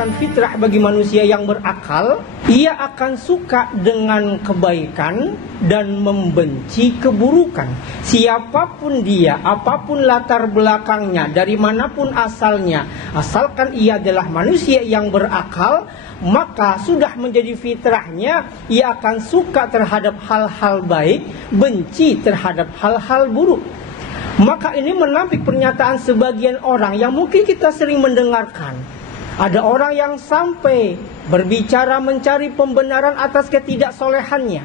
merupakan fitrah bagi manusia yang berakal. Ia akan suka dengan kebaikan dan membenci keburukan. Siapapun dia, apapun latar belakangnya, dari manapun asalnya, asalkan ia adalah manusia yang berakal, maka sudah menjadi fitrahnya ia akan suka terhadap hal-hal baik, benci terhadap hal-hal buruk. Maka ini menampik pernyataan sebagian orang yang mungkin kita sering mendengarkan. Ada orang yang sampai berbicara mencari pembenaran atas ketidaksolehannya,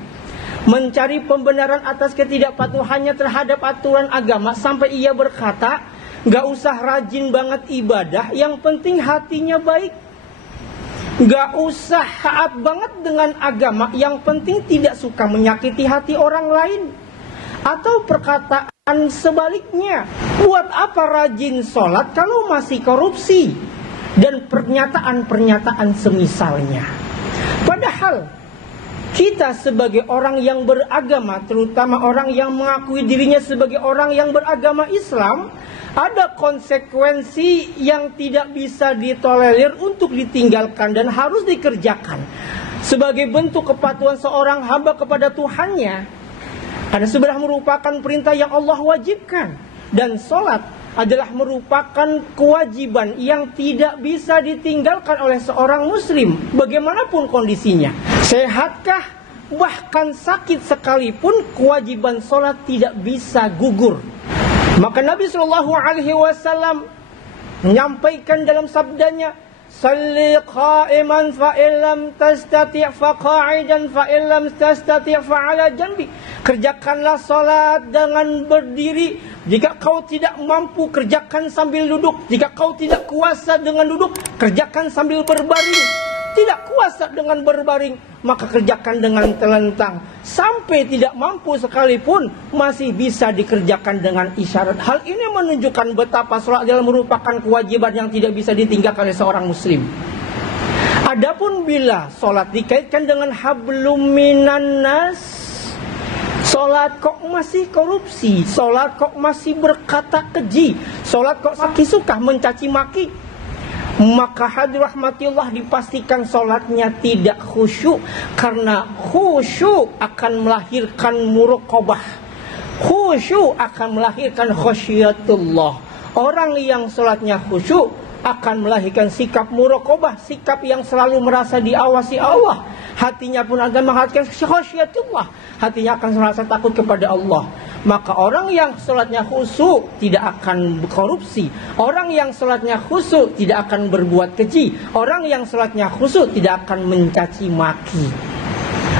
mencari pembenaran atas ketidakpatuhannya terhadap aturan agama, sampai ia berkata, gak usah rajin banget ibadah, yang penting hatinya baik. Gak usah taat banget dengan agama, yang penting tidak suka menyakiti hati orang lain. Atau perkataan sebaliknya, buat apa rajin sholat kalau masih korupsi? Dan pernyataan-pernyataan semisalnya. Padahal kita sebagai orang yang beragama, terutama orang yang mengakui dirinya sebagai orang yang beragama Islam, ada konsekuensi yang tidak bisa ditolerir untuk ditinggalkan dan harus dikerjakan sebagai bentuk kepatuhan seorang hamba kepada Tuhannya. Karena sudah merupakan perintah yang Allah wajibkan. Dan sholat adalah merupakan kewajiban yang tidak bisa ditinggalkan oleh seorang muslim, bagaimanapun kondisinya. Sehatkah, bahkan sakit sekalipun, kewajiban sholat tidak bisa gugur. Maka Nabi SAW menyampaikan dalam sabdanya, Salli qa'iman fa'illam tastati' faqa'idan fa'illam tastati' fa'ala janbi. Kerjakanlah salat dengan berdiri. Jika kau tidak mampu, kerjakan sambil duduk. Jika kau tidak kuasa dengan duduk, kerjakan sambil berbaring. Tidak kuasa dengan berbaring, maka kerjakan dengan telentang. Sampai tidak mampu sekalipun, masih bisa dikerjakan dengan isyarat. Hal ini menunjukkan betapa sholat adalah merupakan kewajiban yang tidak bisa ditinggalkan oleh seorang muslim. Adapun bila sholat dikaitkan dengan hablum minan nas, sholat kok masih korupsi, sholat kok masih berkata keji, sholat kok masih suka mencaci maki, maka hadirin rahmatillah, dipastikan sholatnya tidak khusyuk. Karena khusyuk akan melahirkan muraqabah, khusyuk akan melahirkan khasyatullah. Orang yang sholatnya khusyuk akan melahirkan sikap muraqabah, sikap yang selalu merasa diawasi Allah. Hatinya pun akan melahirkan khasyatullah, hatinya akan merasa takut kepada Allah. Maka orang yang sholatnya khusyuk tidak akan korupsi. Orang yang sholatnya khusyuk tidak akan berbuat keji. Orang yang sholatnya khusyuk tidak akan mencaci maki.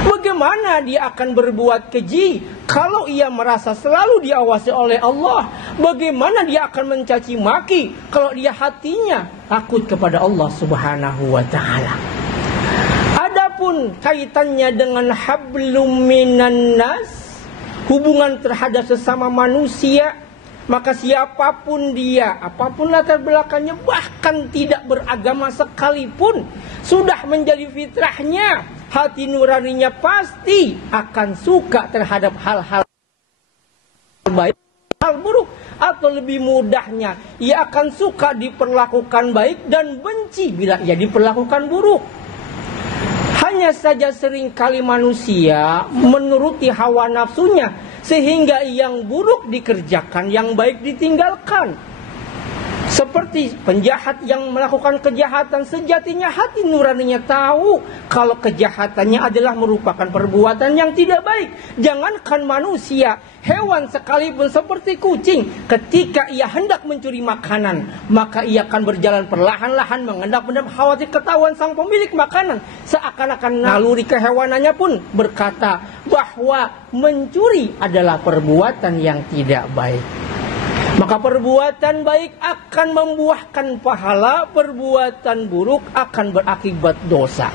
Bagaimana dia akan berbuat keji kalau ia merasa selalu diawasi oleh Allah? Bagaimana dia akan mencaci maki kalau dia hatinya takut kepada Allah Subhanahu wa ta'ala? Adapun kaitannya dengan hablum minan nas, hubungan terhadap sesama manusia, maka siapapun dia, apapun latar belakangnya, bahkan tidak beragama sekalipun, sudah menjadi fitrahnya, hati nuraninya pasti akan suka terhadap hal-hal baik, hal buruk, atau lebih mudahnya, ia akan suka diperlakukan baik dan benci bila ia diperlakukan buruk. Hanya saja seringkali manusia menuruti hawa nafsunya, sehingga yang buruk dikerjakan, yang baik ditinggalkan. Seperti penjahat yang melakukan kejahatan, sejatinya hati nuraninya tahu kalau kejahatannya adalah merupakan perbuatan yang tidak baik. Jangankan manusia, hewan sekalipun seperti kucing, ketika ia hendak mencuri makanan, maka ia akan berjalan perlahan-lahan mengendap-endap, khawatir ketahuan sang pemilik makanan. Seakan-akan naluri kehewanannya pun berkata bahwa mencuri adalah perbuatan yang tidak baik. Maka perbuatan baik akan membuahkan pahala, perbuatan buruk akan berakibat dosa.